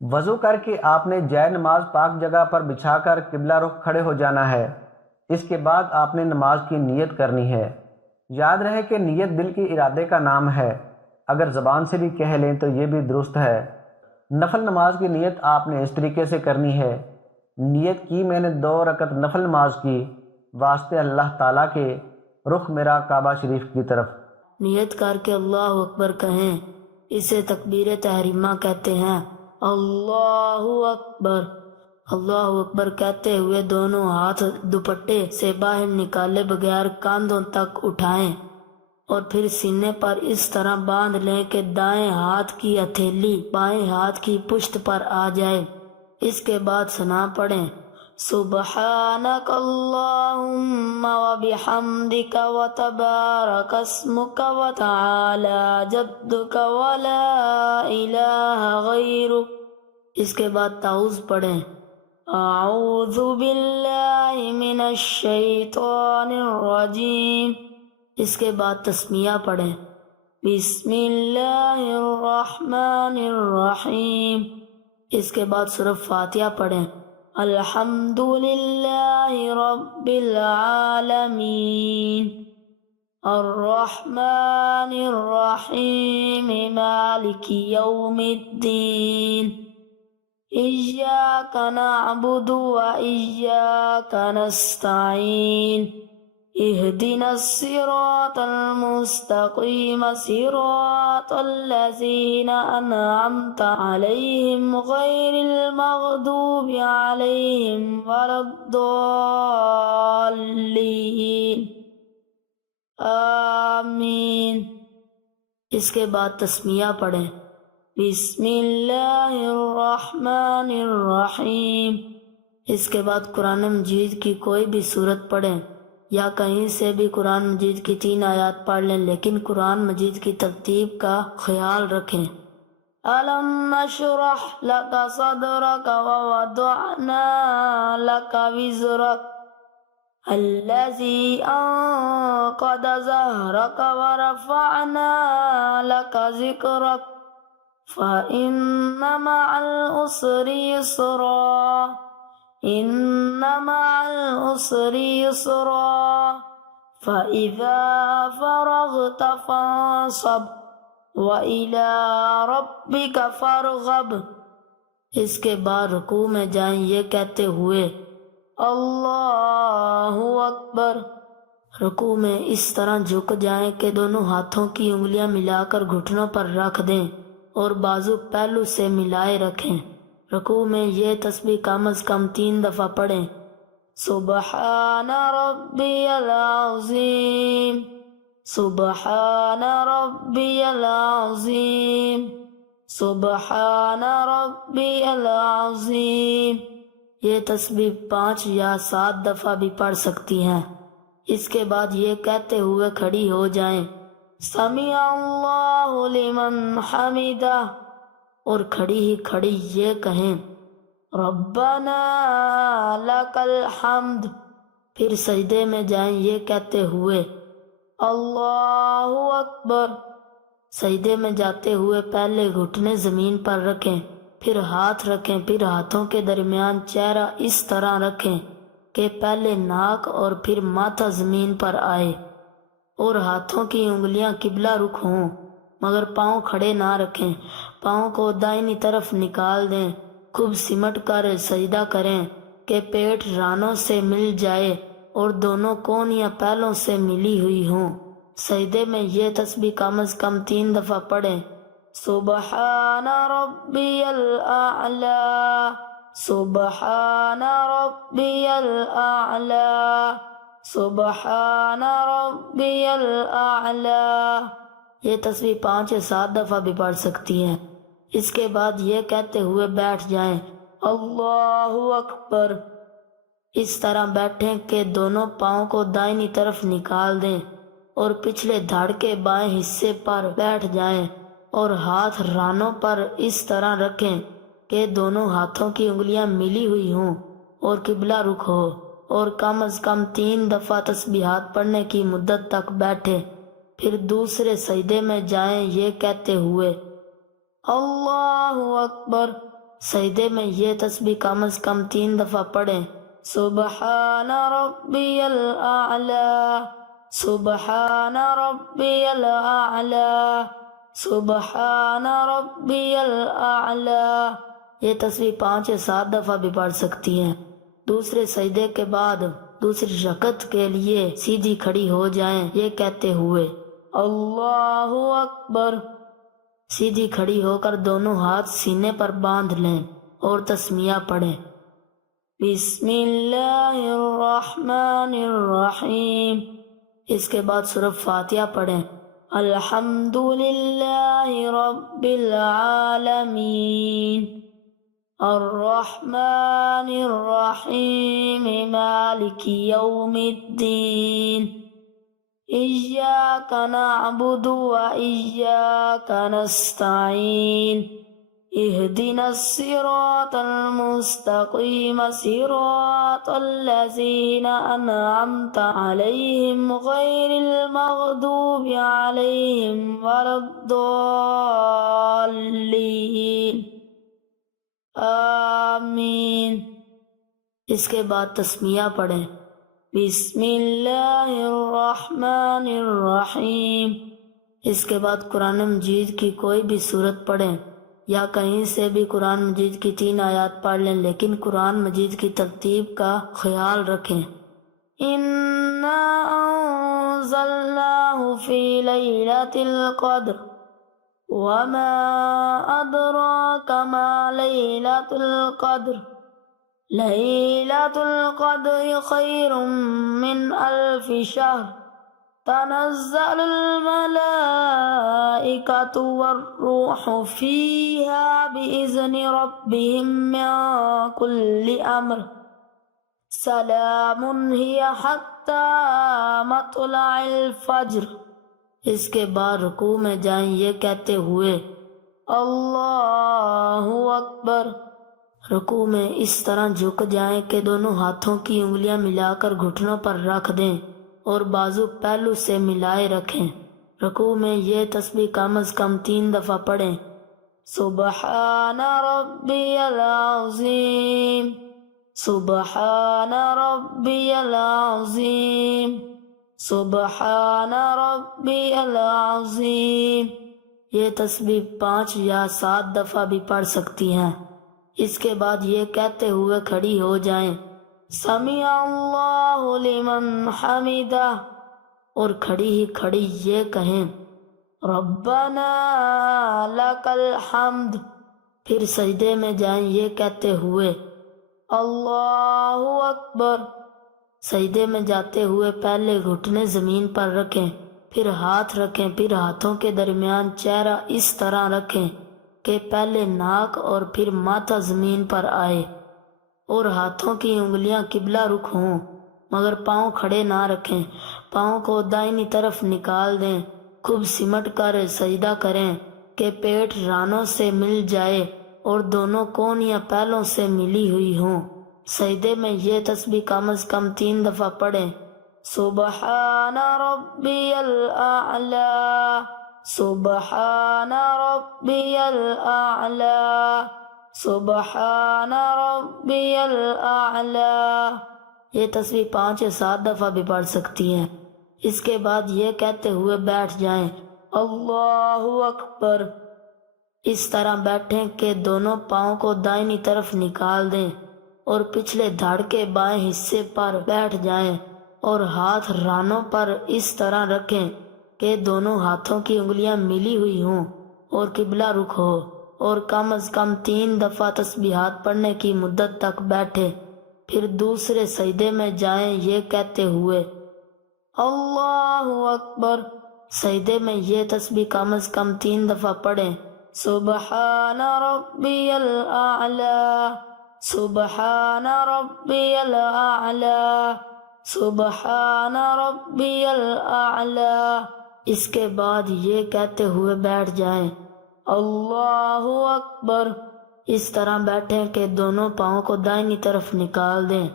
وضو کر کے آپ نے جائے نماز پاک جگہ پر بچھا کر قبلہ رخ کھڑے ہو جانا ہے۔ اس کے بعد آپ نے نماز کی نیت کرنی ہے۔ یاد رہے کہ نیت دل کے ارادے کا نام ہے، اگر زبان سے بھی کہہ لیں تو یہ بھی درست ہے۔ نفل نماز کی نیت آپ نے اس طریقے سے کرنی ہے: نیت کی میں نے 2 رکعت نفل نماز کی واسطے اللہ تعالیٰ کے، رخ میرا کعبہ شریف کی طرف۔ نیت کر کے اللہ اکبر کہیں، اسے تکبیر تحریمہ کہتے ہیں۔ اللہ اکبر، اللہ اکبر کہتے ہوئے دونوں ہاتھ دوپٹے سے باہر نکالے بغیر کاندھوں تک اٹھائیں اور پھر سینے پر اس طرح باندھ لیں کہ دائیں ہاتھ کی ہتھیلی بائیں ہاتھ کی پشت پر آ جائے۔ اس کے بعد ثنا پڑھیں: سبحانک اللہم وبحمدک وتبارک اسمک وتعالی جدک ولا الہ غیرک۔ اس کے بعد تعوذ پڑھیں: اعوذ باللہ من الشیطان الرجیم۔ اس کے بعد تسمیہ پڑھیں: بسم اللہ الرحمن الرحیم۔ اس کے بعد سورہ فاتحہ پڑھیں: الحمد للہ رب العالمین الرحمن الرحیم مالک یوم الدین ایاک نعبد و ایاک نستعین اہدنا الصراط المستقیم صراط الذین انعمت علیہم غیر المغضوب علیہم ولا الضالین آمین۔ اس کے بعد تسمیہ پڑھیں: بسم اللہ الرحمن الرحیم۔ اس کے بعد قرآن مجید کی کوئی بھی سورت پڑھیں یا کہیں سے بھی قرآن مجید کی 3 آیات پڑھ لیں، لیکن قرآن مجید کی ترتیب کا خیال رکھیں۔ أَلَمْ نَشْرَحْ لَكَ صَدْرَكَ وَوَضَعْنَا لَكَ وِزْرَكَ الَّذِي أَنقَضَ ظَهْرَكَ وَرَفَعْنَا لَكَ ذِكْرَكَ فَإِنَّ مَعَ الْعُسْرِ يُسْرًا إِنَّ مَعَ الْعُسْرِ يُسْرًا فَإِذَا فَرَغْتَ فَانصَبْ وَإِلَى رَبِّكَ فَارْغَب۔ اس کے بعد رکوع میں جائیں یہ کہتے ہوئے: اللہ اکبر۔ رکوع میں اس طرح جھک جائیں کہ دونوں ہاتھوں کی انگلیاں ملا کر گھٹنوں پر رکھ دیں اور بازو پہلو سے ملائے رکھیں۔ رکوع میں یہ تسبیح کم از کم 3 دفعہ پڑھیں: سبحان ربی العظیم، سبحان ربی العظیم، سبحان ربی العظیم۔ یہ تسبیح 5 یا 7 دفعہ بھی پڑھ سکتی ہیں۔ اس کے بعد یہ کہتے ہوئے کھڑی ہو جائیں: سمیع اللہ لمن حمدہ، اور کھڑی ہی کھڑی یہ کہیں: ربنا لک الحمد۔ پھر سجدے میں جائیں یہ کہتے ہوئے: اللہ اکبر۔ سجدے میں جاتے ہوئے پہلے گھٹنے زمین پر رکھیں، پھر ہاتھ رکھیں، پھر ہاتھوں کے درمیان چہرہ اس طرح رکھیں کہ پہلے ناک اور پھر ماتھا زمین پر آئے اور ہاتھوں کی انگلیاں قبلہ رخ ہوں، مگر پاؤں کھڑے نہ رکھیں۔ پاؤں کو دائنی طرف نکال دیں، خوب سمٹ کر سجدہ کریں کہ پیٹ رانوں سے مل جائے اور دونوں کونیاں پہلوں سے ملی ہوئی ہوں۔ سجدے میں یہ تسبیح کم از کم 3 دفعہ پڑھیں: سبحان ربی الاعلی، سبحان ربی الاعلی، سبحان ربی الاعلی۔ یہ تسبیح 5 یا 7 دفعہ بھی پڑھ سکتی ہیں۔ اس کے بعد یہ کہتے ہوئے بیٹھ جائیں: اللہ اکبر۔ اس طرح بیٹھیں کہ دونوں پاؤں کو دائنی طرف نکال دیں اور پچھلے دھڑ کے بائیں حصے پر بیٹھ جائیں اور ہاتھ رانوں پر اس طرح رکھیں کہ دونوں ہاتھوں کی انگلیاں ملی ہوئی ہوں اور قبلہ رخ ہو، اور کم از کم 3 دفعہ تسبیحات پڑھنے کی مدت تک بیٹھیں۔ پھر دوسرے سجدے میں جائیں یہ کہتے ہوئے: اللہ اکبر۔ سجدے میں یہ تسبیح کم از کم 3 دفعہ پڑھیں۔ سبحان ربی الاعلی، سبحان ربی الاعلی، سبحان ربی الاعلی۔ یہ تسبیح 5 یا 7 دفعہ بھی پڑھ سکتی ہیں۔ دوسرے سجدے کے بعد دوسری رکعت کے لیے سیدھی کھڑی ہو جائیں یہ کہتے ہوئے اللہ اکبر۔ سیدھی کھڑی ہو کر دونوں ہاتھ سینے پر باندھ لیں اور تسمیہ پڑھیں۔ بسم اللہ الرحمن الرحیم۔ اس کے بعد سورۃ فاتحہ پڑھیں۔ الحمد للہ رب العالمین، الرحمن الرحیم، مالک یوم الدین، ایاک نعبد و ایاک نستعین، اہدنا الصراط المستقیم، صراط الذین انعمت علیہم غیر المغضوب علیہم ولا الضالین، آمین۔ اس کے بعد تسمیہ پڑھیں۔ بسم اللہ الرحمن الرحیم۔ اس کے بعد قرآن مجید کی کوئی بھی سورت پڑھیں یا کہیں سے بھی قرآن مجید کی 3 آیات پڑھ لیں، لیکن قرآن مجید کی ترتیب کا خیال رکھیں۔ اِنَّا أَنزَلْنَاهُ فِي لَيْلَةِ الْقَدْرِ وَمَا أَدْرَاكَ مَا لَيْلَةُ الْقَدْرِ لَيْلَةُ الْقَدْرِ خَيْرٌ مِّنْ أَلْفِ شَهْرٍ تَنَزَّلُ الْمَلَائِكَةُ وَالرُّوحُ فِيهَا بِإِذْنِ رَبِّهِم مِّن كُلِّ أَمْرٍ سَلَامٌ هِيَ حَتَّى مَطْلَعِ الْفَجْرِ۔ اس کے بعد رکوع میں جائیں یہ کہتے ہوئے اللہ اکبر۔ رکوع میں اس طرح جھک جائیں کہ دونوں ہاتھوں کی انگلیاں ملا کر گھٹنوں پر رکھ دیں اور بازو پہلو سے ملائے رکھیں۔ رکوع میں یہ تسبیح کم از کم 3 دفعہ پڑھیں۔ سبحان ربی العظیم، سبحان ربی العظیم، سبحان ربی العظیم۔ یہ تسبیح 5 یا 7 دفعہ بھی پڑھ سکتی ہیں۔ اس کے بعد یہ کہتے ہوئے کھڑی ہو جائیں سمیع اللہ لمن حمدہ، اور کھڑی ہی کھڑی یہ کہیں ربنا لک الحمد۔ پھر سجدے میں جائیں یہ کہتے ہوئے اللہ اکبر۔ سجدے میں جاتے ہوئے پہلے گھٹنے زمین پر رکھیں، پھر ہاتھ رکھیں، پھر ہاتھوں کے درمیان چہرہ اس طرح رکھیں کہ پہلے ناک اور پھر ماتھا زمین پر آئے اور ہاتھوں کی انگلیاں قبلہ رخ ہوں، مگر پاؤں کھڑے نہ رکھیں۔ پاؤں کو دائنی طرف نکال دیں، خوب سمٹ کر سجدہ کریں کہ پیٹ رانوں سے مل جائے اور دونوں کونیاں پہلوں سے ملی ہوئی ہوں۔ سجدے میں یہ تسبیح کم از کم 3 دفعہ پڑھیں۔ سبحان ربی الاعلی، سبحان ربی الاعلی، سبحان ربی الاعلی۔ یہ تسبیح 5 یا 7 دفعہ بھی پڑھ سکتی ہیں۔ اس کے بعد یہ کہتے ہوئے بیٹھ جائیں اللہ اکبر۔ اس طرح بیٹھیں کہ دونوں پاؤں کو دائنی طرف نکال دیں اور پچھلے دھڑ کے بائیں حصے پر بیٹھ جائیں اور ہاتھ رانوں پر اس طرح رکھیں کہ دونوں ہاتھوں کی انگلیاں ملی ہوئی ہوں اور قبلہ رخ ہو، اور کم از کم 3 دفعہ تسبیحات پڑھنے کی مدت تک بیٹھے۔ پھر دوسرے سجدے میں جائیں یہ کہتے ہوئے اللہ اکبر۔ سجدے میں یہ تسبیح کم از کم 3 دفعہ پڑھیں۔ سبحان ربی الاعلی، سبحان ربی الاعلی، سبحان ربی الاعلی۔ اس کے بعد یہ کہتے ہوئے بیٹھ جائیں اللہ اکبر۔ اس طرح بیٹھیں کہ دونوں پاؤں کو دائنی طرف نکال دیں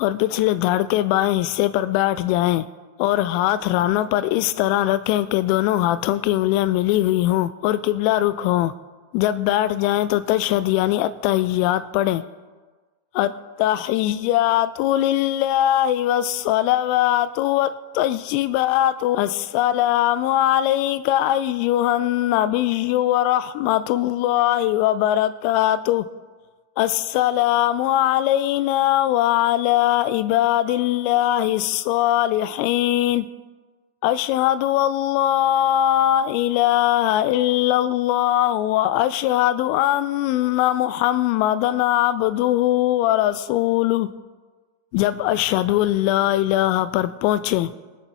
اور پچھلے دھڑ کے بائیں حصے پر بیٹھ جائیں اور ہاتھ رانوں پر اس طرح رکھیں کہ دونوں ہاتھوں کی انگلیاں ملی ہوئی ہوں اور قبلہ رخ ہوں، جب بیٹھ جائیں تو تشہد یعنی التحیات پڑھیں۔ التحیات للہ والصلوات والطیبات السلام علیک ایہا النبی ورحمۃ اللہ وبرکاتہ السلام علینا وعلی عباد اللہ الصالحین اشہد ان لا الہ الا اللہ واشہد ان محمدا عبدہ ورسولہ۔ جب اشہد ان لا الہ پر پہنچیں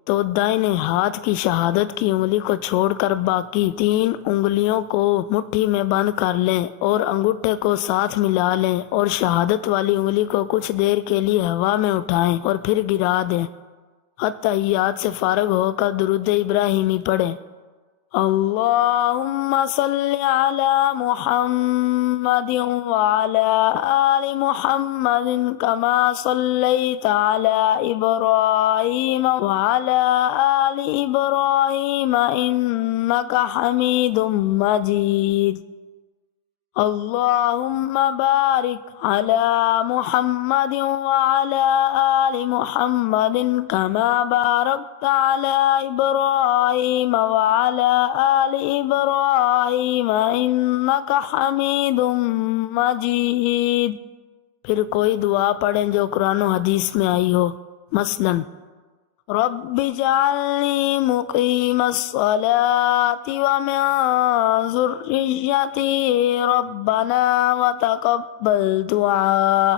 تو دائیں ہاتھ کی شہادت کی انگلی کو چھوڑ کر باقی 3 انگلیوں کو مٹھی میں بند کر لیں اور انگوٹھے کو ساتھ ملا لیں اور شہادت والی انگلی کو کچھ دیر کے لیے ہوا میں اٹھائیں اور پھر گرا دیں۔ التحیات سے فارغ ہو کر درود ابراہیمی پڑھیں۔ اللہم صلی علی محمد وعلی آل محمد کما صلیت علی ابراہیم وعلی آل ابراہیم انکا حمید مجید۔ اللہم بارک علی محمد وعلی آل محمد کما بارکت علی ابراہیم وعلی آل ابراہیم انکا حمید مجید۔ پھر کوئی دعا پڑھیں جو قرآن و حدیث میں آئی ہو، مثلاً رب اجعلنی مقیم الصلاة ومن ذریتی ربنا وتقبل دعاء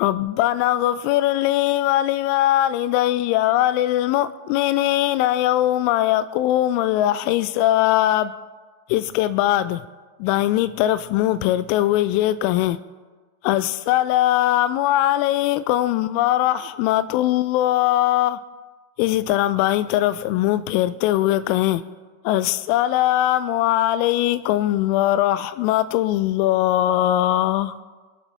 ربنا اغفر لی ولوالدی وللمؤمنین یوم یقوم الحساب۔ اس کے بعد دائنی طرف منہ پھیرتے ہوئے یہ کہیں السلام علیکم ورحمۃ اللہ۔ اسی طرح بائیں طرف منہ پھیرتے ہوئے کہیں السلام علیکم ورحمۃ اللہ۔